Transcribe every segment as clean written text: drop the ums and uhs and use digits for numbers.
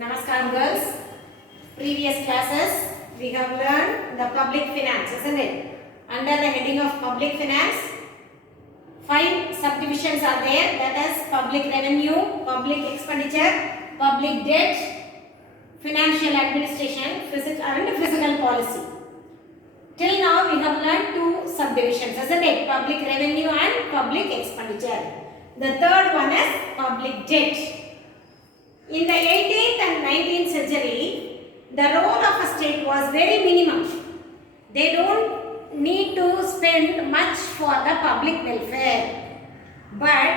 Namaskar girls. Previous classes we have learned the public finance, isn't it? Under the heading of public finance, 5 subdivisions are there, that is public revenue, public expenditure, public debt, financial administration, and physical policy. Till now we have learned 2 subdivisions, isn't it? Public revenue and public expenditure. The third one is public debt. In the 18th and 19th century, the role of a state was very minimum. They don't need to spend much for the public welfare. But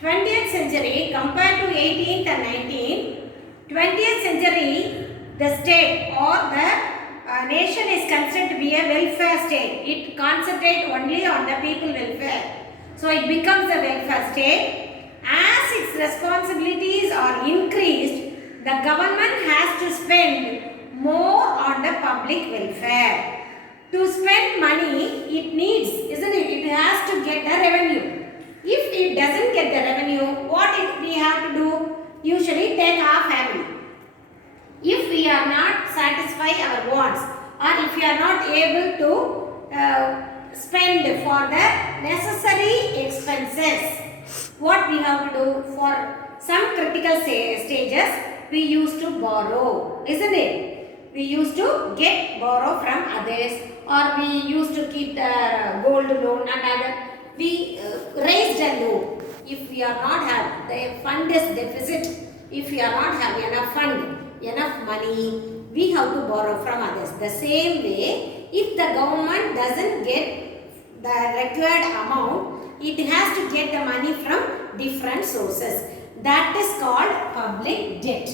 20th century compared to 18th and 19th, 20th century, the state or the nation is considered to be a welfare state. It concentrates only on the people welfare. So it becomes a welfare state. As its responsibilities are increased, the government has to spend more on the public welfare. To spend money, it needs, isn't it? It has to get the revenue. If it doesn't get the revenue, what we have to do? Usually take our family. If we are not satisfy our wants, or if we are not able to spend for the necessary expenses, what we have to do? For some critical stages, we used to borrow, isn't it? We used to borrow from others, or we used to keep the gold loan and other. We raised a loan. If we are not have the fund is deficit, if we are not have enough fund, enough money, we have to borrow from others. The same way, if the government doesn't get the required amount, it has to get the money from different sources. That is called public debt.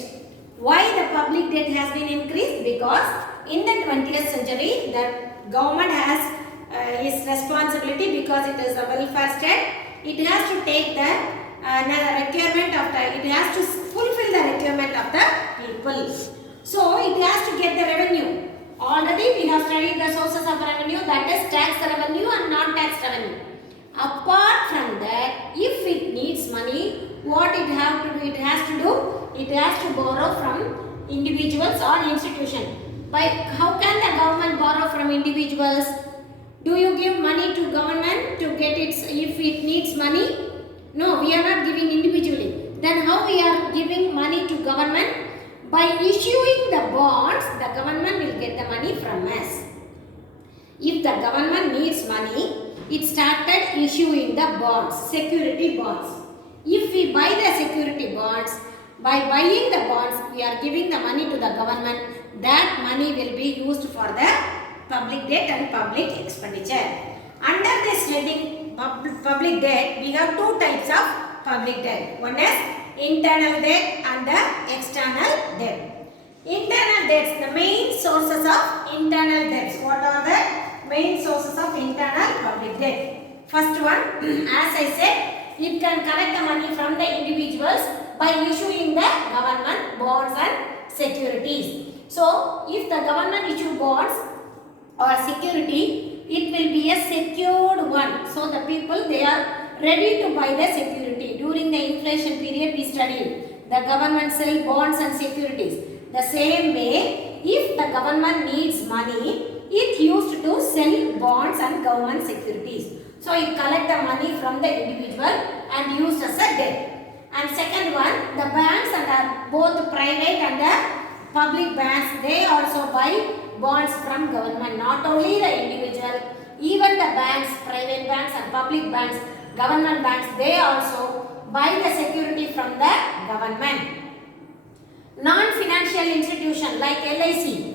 Why the public debt has been increased? Because in the 20th century, the government has its responsibility, because it is a welfare state. It has to take the requirement of the, it has to fulfill the requirement of the people. So it has to get the revenue. Already we have studied the sources of revenue, that is tax revenue and non-tax revenue. Apart from that, if it needs money, what it have to do? It has to borrow from individuals or institution. By how can the government borrow from individuals? Do you give money to government to get its, if it needs money? No, we are not giving individually. Then how we are giving money to government? By issuing the bonds, the government will get the money from us. If the government needs money, it started issuing the bonds, security bonds. If we buy the security bonds, by buying the bonds, we are giving the money to the government. That money will be used for the public debt and public expenditure. Under this heading, public debt, we have 2 types of public debt. One is internal debt and the external debt. Internal debts, the main sources of internal debts. What are the main sources of internal public debt? First one, as I said, it can collect the money from the individuals by issuing the government bonds and securities. So, if the government issue bonds or security, it will be a secured one. So, the people, they are ready to buy the security. During the inflation period, we studied the government sell bonds and securities. The same way, if the government needs money, it used to sell bonds and government securities. So, it collect the money from the individual and used as a debt. And second one, the banks and both private and the public banks, they also buy bonds from government. Not only the individual, even the banks, private banks and public banks, government banks, they also buy the security from the government. Non-financial institution like LIC.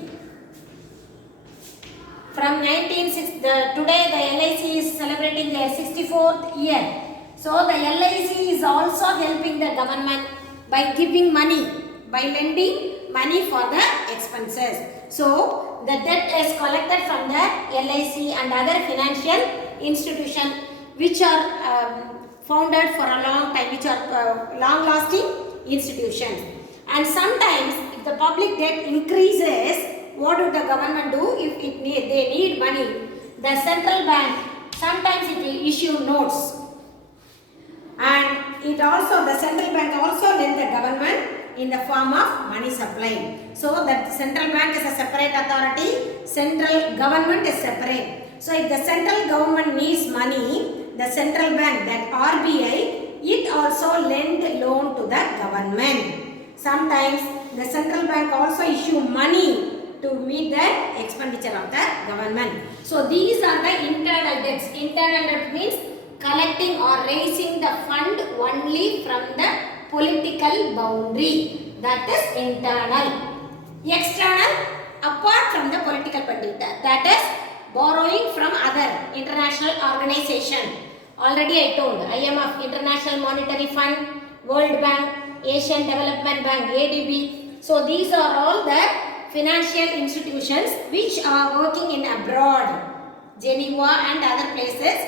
From 1960, today the LIC is celebrating their 64th year. So the LIC is also helping the government by giving money, by lending money for the expenses. So the debt is collected from the LIC and other financial institutions which are founded for a long time, which are long-lasting institutions. And sometimes if the public debt increases, what would the government do? If they need money, the central bank, sometimes it will issue notes. And it also, the central bank also lend the government in the form of money supply. So the central bank is a separate authority, central government is separate. So if the central government needs money, the central bank, that RBI, it also lend loan to the government. Sometimes the central bank also issue money to meet the expenditure of the government. So these are the internal debts. Internal debt means collecting or raising the fund only from the political boundary. That is internal. External, apart from the political boundary. That is borrowing from other international organization. Already I told, IMF, International Monetary Fund, World Bank, Asian Development Bank, ADB. So these are all the financial institutions which are working in abroad, Geneva and other places.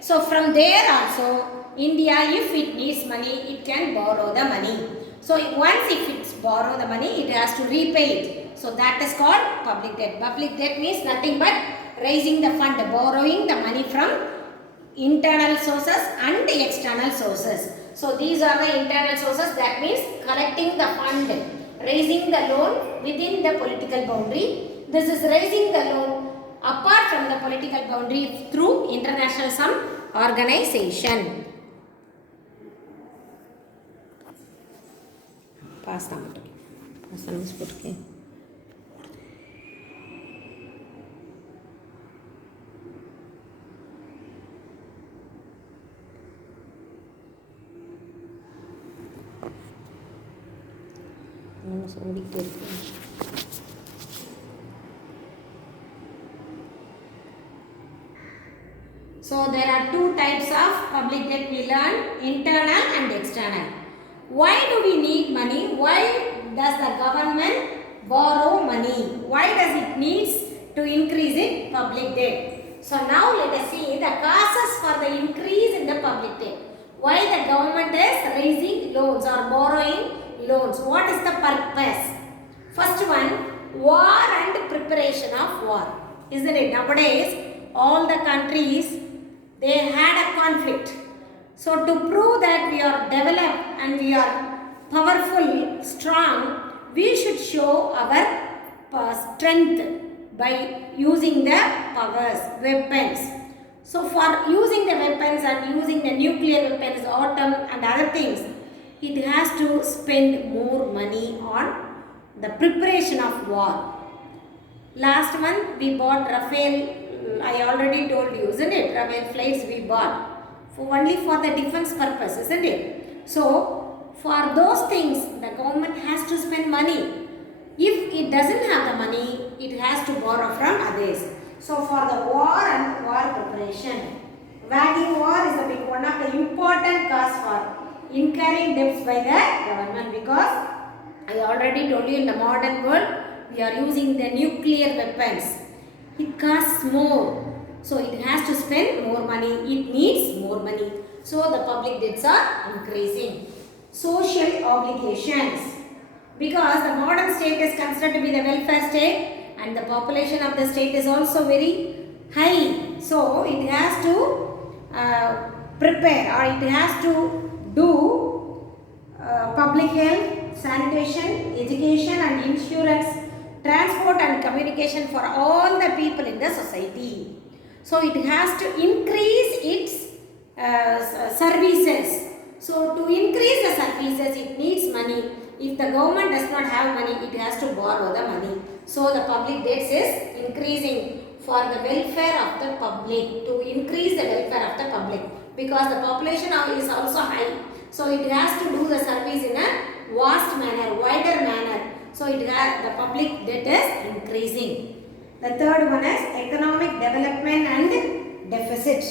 So from there also, India, if it needs money, it can borrow the money. So once if it's borrow the money, it has to repay it. So that is called public debt. Public debt means nothing but raising the fund, borrowing the money from internal sources and external sources. So these are the internal sources, that means collecting the fund, raising the loan within the political boundary. This is raising the loan apart from the political boundary through international some organization. Pass on this book. So there are two types of public debt we learn, internal and external. Why do we need money? Why does the government borrow money? Why does it needs to increase in public debt? So now let us see the causes for the increase in the public debt. Why the government is raising loans or borrowing loans? What is the purpose? First one, war and preparation of war. Isn't it? Nowadays, all the countries, they had a conflict. So to prove that we are developed and we are powerful, strong, we should show our strength by using the powers, weapons. So for using the weapons and using the nuclear weapons, atom and other things, it has to spend more money on the preparation of war. Last month we bought Rafale, I already told you, isn't it? Rafale flights we bought only for the defense purpose, isn't it? So for those things the government has to spend money. If it doesn't have the money, it has to borrow from others. So for the war and war preparation, waging war is a big one of the important cause for incurring debts by the government, because I already told you in the modern world we are using the nuclear weapons. It costs more. So it has to spend more money. It needs more money. So the public debts are increasing. Social obligations. Because the modern state is considered to be the welfare state and the population of the state is also very high. So it has to prepare, or it has to do public health, sanitation, education and insurance, transport and communication for all the people in the society. So it has to increase its services. So to increase the services, it needs money. If the government does not have money, it has to borrow the money. So the public debts is increasing for the welfare of the public, to increase the welfare of the public, because the population is also high. So it has to do the service in a vast manner, wider manner. So it has, the public debt is increasing. The third one is economic development and deficit.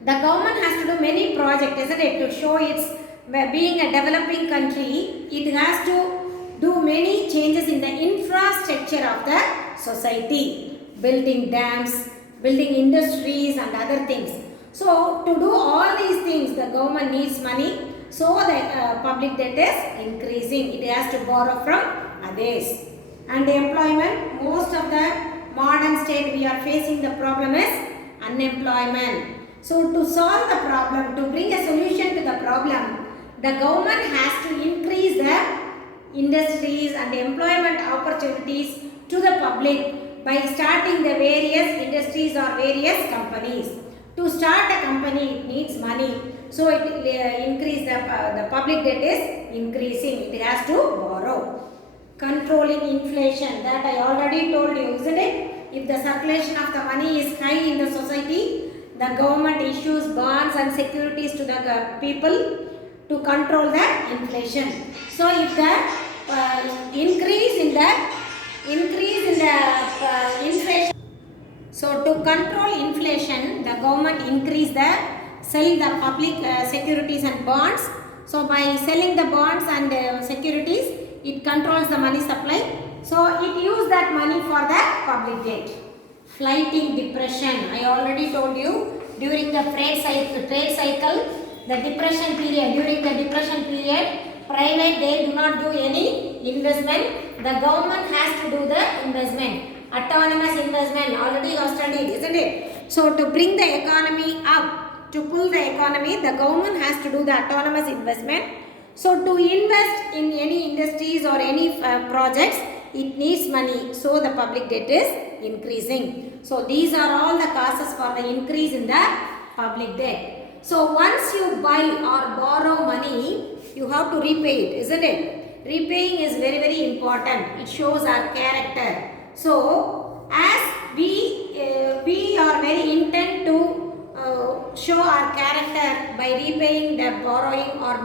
The government has to do many projects, isn't it, to show its being a developing country. It has to do many changes in the infrastructure of the society, building dams, building industries and other things. So to do all these things, the government needs money. So the public debt is increasing. It has to borrow from others. And employment, most of the modern state we are facing the problem is unemployment. So to solve the problem, to bring a solution to the problem, the government has to increase the industries and employment opportunities to the public by starting the various industries or various companies. To start a company, it needs money. So it increase the public debt is increasing. It has to borrow. Controlling inflation, that I already told you, isn't it? If the circulation of the money is high in the society, the government issues bonds and securities to the people to control the inflation. So if the increase in the inflation, so to control inflation, the government increase the sell the public securities and bonds. So by selling the bonds and securities, it controls the money supply. So it use that money for the public debt. Flighting depression, I already told you, during the trade cycle, the depression period, during the depression period, private they do not do any investment. The government has to do the investment. Autonomous investment, already you have studied, isn't it? So to bring the economy up, to pull the economy, the government has to do the autonomous investment. So to invest in any industries or any projects, it needs money. So the public debt is increasing. So these are all the causes for the increase in the public debt. So once you buy or borrow money, you have to repay it, isn't it? Repaying is very, very important. It shows our character. So as we are very intent to show our character by repaying the borrowing or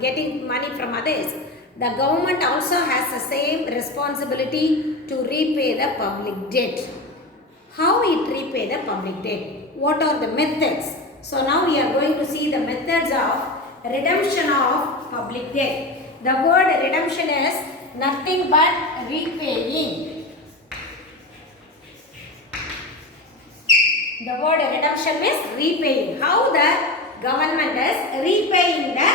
getting money from others, the government also has the same responsibility to repay the public debt. How it repay the public debt? What are the methods? So now we are going to see the methods of redemption of public debt. The word redemption is nothing but repaying. The word redemption means repaying. How the government is repaying the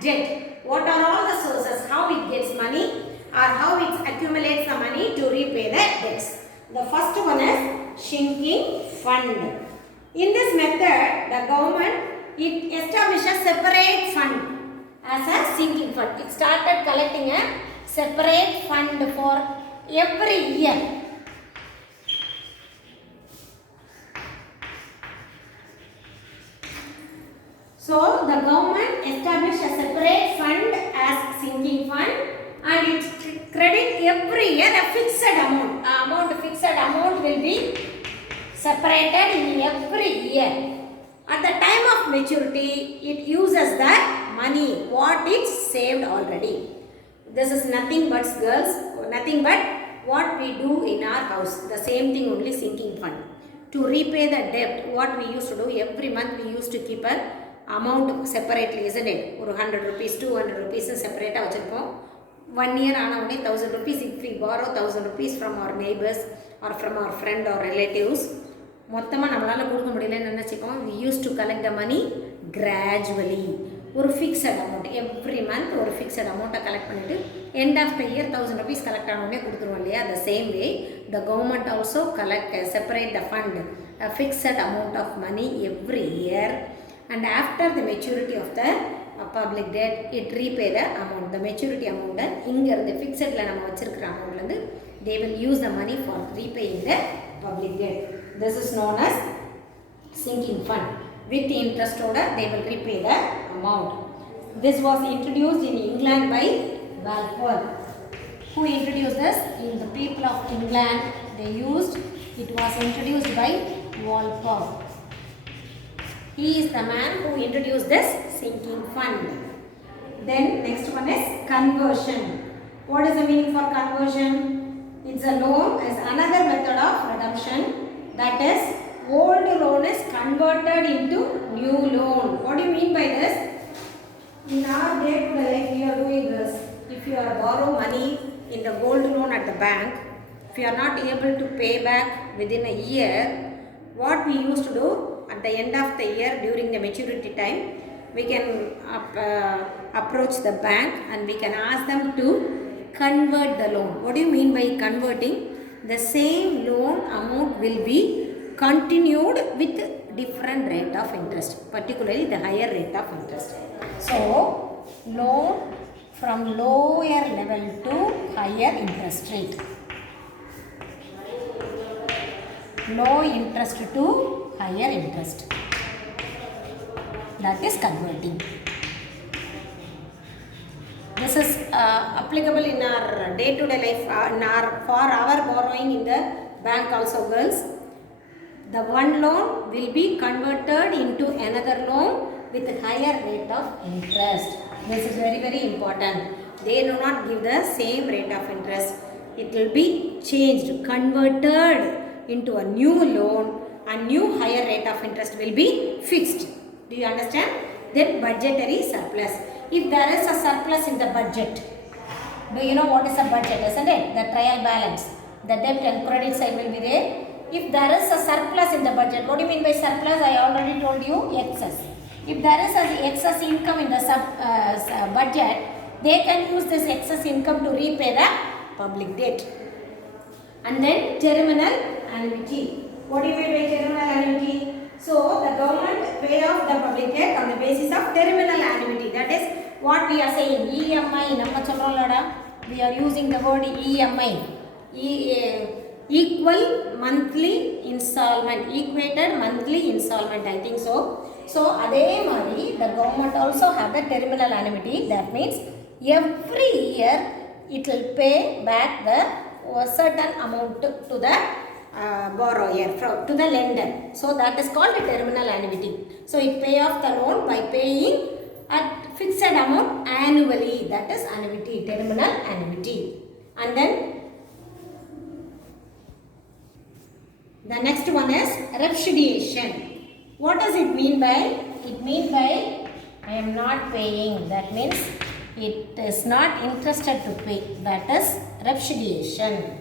debt. What are all the sources? How it gets money or how it accumulates the money to repay the debts. The first one is sinking fund. In this method, the government it establishes separate fund as a sinking fund. It started collecting a separate fund for every year. So the government established a separate fund as sinking fund and it credit every year a fixed amount. Fixed amount will be separated in every year. At the time of maturity, it uses the money what it saved already. This is nothing but girls, nothing but what we do in our house. The same thing only sinking fund. To repay the debt, what we used to do every month, we used to keep a amount separately, isn't it? 100 rupees, 200 rupees separate. 1 year on 1000 rupees. If we borrow 1000 rupees from our neighbors or from our friend or relatives, we used to collect the money gradually. One fixed amount. Every month, one fixed amount collect. End of the year, 1000 rupees collect. The same way, the government also separate the fund. A fixed amount of money every year. And after the maturity of the public debt, it repay the amount, the maturity amount. The fixed amount, they will use the money for repaying the public debt. This is known as sinking fund. With interest order, they will repay the amount. This was introduced in England by Balfour. Who introduced this? In the people of England, they used. It was introduced by Walpole. He is the man who introduced this sinking fund. Then next one is conversion. What is the meaning for conversion? It's a loan is another method of redemption. That is, old loan is converted into new loan. What do you mean by this? In our day-to-day life, we are doing this. If you are borrow money in the gold loan at the bank, if you are not able to pay back within a year, what we used to do? At the end of the year, during the maturity time, we can approach the bank and we can ask them to convert the loan. What do you mean by converting? The same loan amount will be continued with different rate of interest, particularly the higher rate of interest. So, loan from lower level to higher interest rate. Low interest to higher interest. That is converting. This is applicable in our day-to-day life, for our borrowing in the bank also, girls. The one loan will be converted into another loan with a higher rate of interest. This is very, very important. They do not give the same rate of interest. It will be changed, converted into a new loan, and new higher rate of interest will be fixed. Do you understand? Then budgetary surplus. If there is a surplus in the budget, do you know what is a budget, isn't it? The trial balance. The debt and credit side will be there. If there is a surplus in the budget, what do you mean by surplus? I already told you, excess. If there is an excess income in the budget, they can use this excess income to repay the public debt. And then terminal annuity. What do you mean by terminal annuity? So the government pay off the public debt on the basis of terminal annuity. That is what we are saying. EMI. We are using the word EMI. Equal monthly installment. Equated monthly installment. I think so. So adhe mari the government also have the terminal annuity. That means every year it will pay back the certain amount to the borrower, to the lender. So that is called a terminal annuity. So it pay off the loan by paying a fixed amount annually. That is annuity, terminal annuity. And then the next one is repudiation. What does it mean by? It means by I am not paying. That means it is not interested to pay. That is repudiation.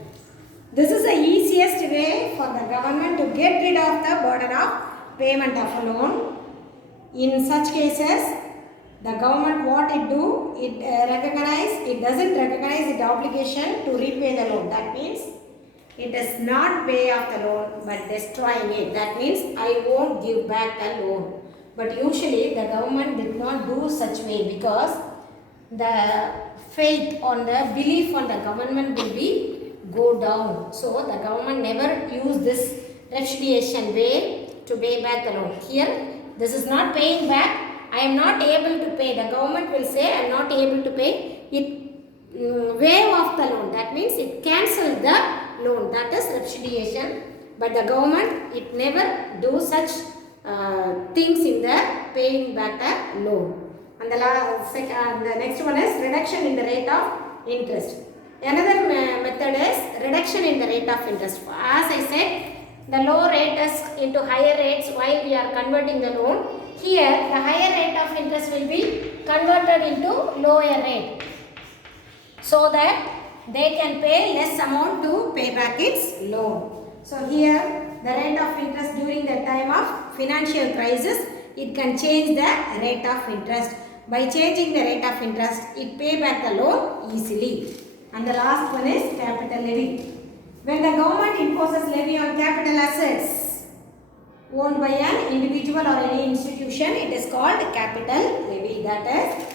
This is the easiest way for the government to get rid of the burden of payment of a loan. In such cases, the government what it do? It doesn't recognize its obligation to repay the loan. That means it does not pay off the loan but destroying it. That means I won't give back the loan. But usually the government did not do such way because the faith on the belief on the government will be go down. So the government never use this repudiation way to pay back the loan. Here this is not paying back. I am not able to pay. The government will say I am not able to pay. It waive off the loan. That means it cancel the loan. That is repudiation. But the government it never do such things in the paying back the loan. And the next one is reduction in the rate of interest. Another method is reduction in the rate of interest. As I said, the low rate is into higher rates while we are converting the loan. Here, the higher rate of interest will be converted into lower rate, so that they can pay less amount to pay back its loan. So here, the rate of interest during the time of financial crisis, it can change the rate of interest. By changing the rate of interest, it pay back the loan easily. And the last one is capital levy. When the government imposes levy on capital assets owned by an individual or any institution, it is called capital levy. That is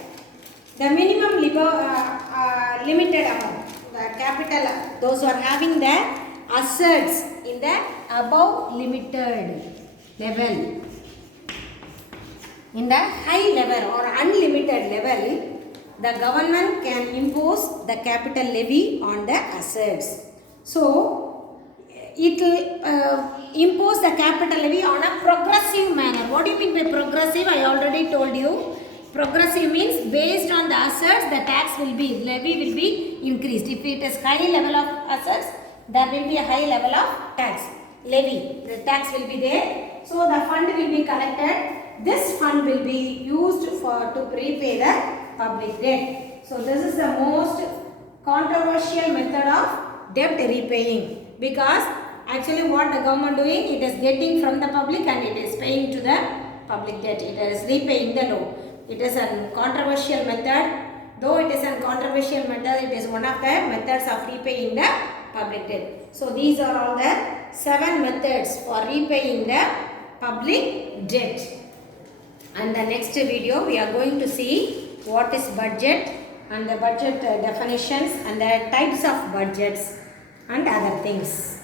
the minimum limited amount. The capital, those who are having the assets in the above limited level. In the high level or unlimited level, the government can impose the capital levy on the assets. So, it will impose the capital levy on a progressive manner. What do you mean by progressive? I already told you. Progressive means based on the assets, the levy will be increased. If it is high level of assets, there will be a high level of tax. Levy, the tax will be there. So, the fund will be collected. This fund will be used to repay the public debt. So this is the most controversial method of debt repaying, because actually what the government doing, it is getting from the public and it is paying to the public debt. It is repaying the loan. It is a controversial method. Though it is a controversial method, it is one of the methods of repaying the public debt. So these are all the 7 methods for repaying the public debt. And the next video we are going to see what is budget and the budget definitions and the types of budgets and other things.